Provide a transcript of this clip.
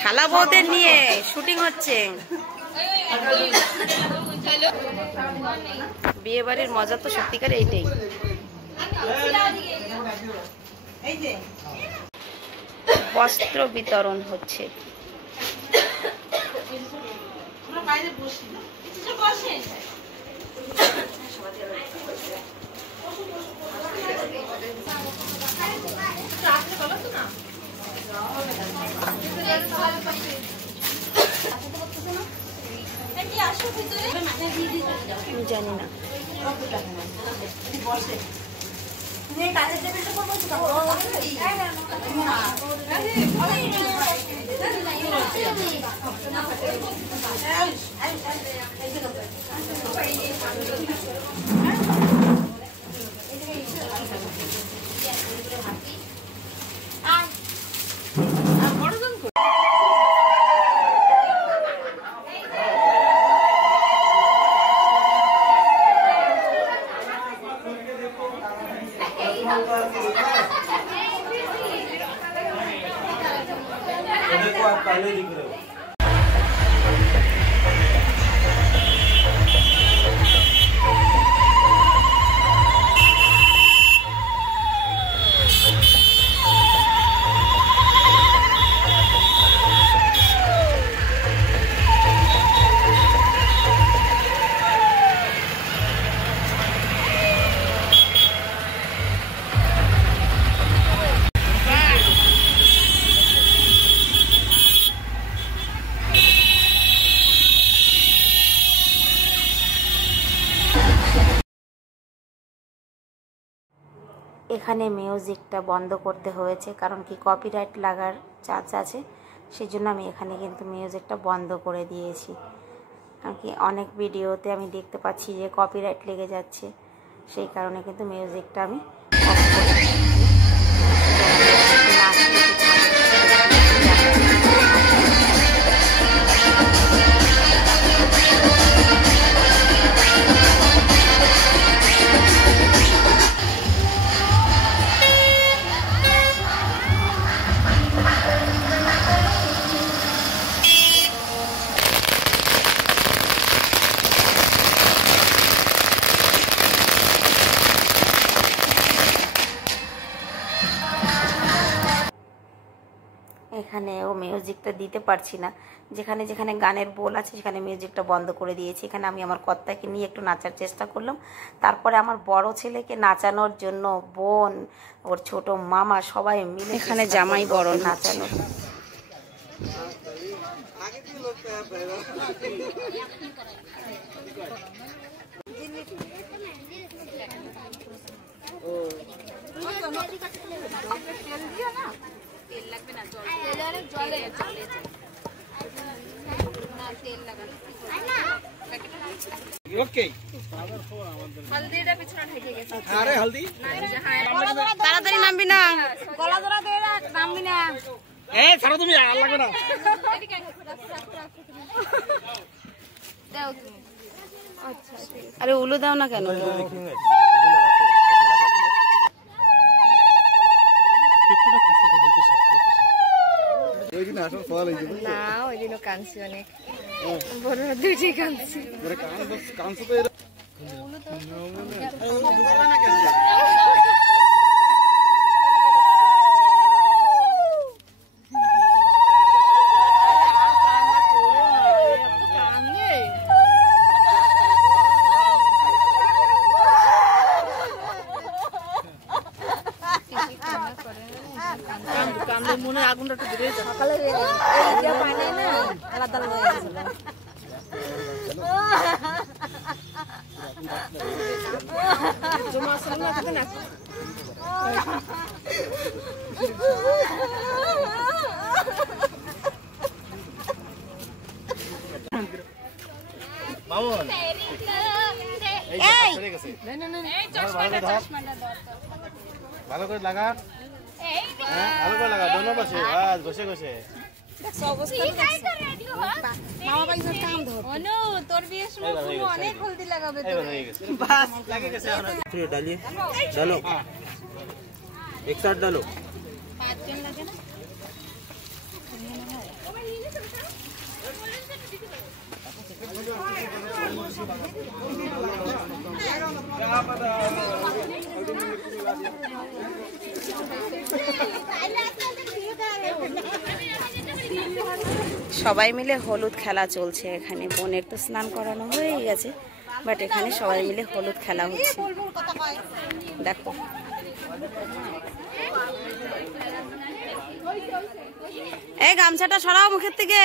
শালা বউদের নিয়ে শুটিং হচ্ছে। বিয়ে বাড়ির মজা তো সত্যিকার এইটাই। বস্ত্র বিতরণ হচ্ছে। জানি না पहले दिख रहे हो। এখানে মিউজিকটা বন্ধ করতে হয়েছে, কারণ কি কপিরাইট লাগার চান্স আছে, সেই জন্য আমি এখানে কিন্তু মিউজিকটা বন্ধ করে দিয়েছি। কারণ কি অনেক ভিডিওতে আমি দেখতে পাচ্ছি যে কপিরাইট লেগে যাচ্ছে, সেই কারণে কিন্তু মিউজিকটা আমি অফ করে দিয়েছি। এখানেও মিউজিকটা দিতে পারছি না, যেখানে যেখানে গানের বোল আছে সেখানে মিউজিকটা বন্ধ করে দিয়েছি। এখানে আমি আমার কর্তাকে নিয়ে একটু নাচার চেষ্টা করলাম, তারপরে আমার বড় ছেলেকে নাচানোর জন্য বোন, ওর ছোট মামা সবাই মিলে এখানে জামাই বড় নাচানো। তাড়াতাড়ি নামবি না, গলা ধরা দে, নামবি না। ছাড়ো তুমি, আর লাগবে না। আরে উলু দাও না কেন? না ওই দিনও কাঁদছি অনেক, বড় দুইটি কাঁদছি। মনে আগুনটা একটু ধরে সকালে পানি না আলাদা আলাদা হয়ে গেছিল। মামুন ভালো করে লাগা, ভালো করে লাগা, দোনো পাশে ঘষে ঘষে। डालिए, डालो एक साथ डालो। সবাই মিলে হলুদ খেলা চলছে এখানে। বোনের তো স্নান করানো হয়ে গেছে, বাট এখানে সবাই মিলে হলুদ খেলা হচ্ছে। দেখো এই গামছাটা সরাও মুখের থেকে।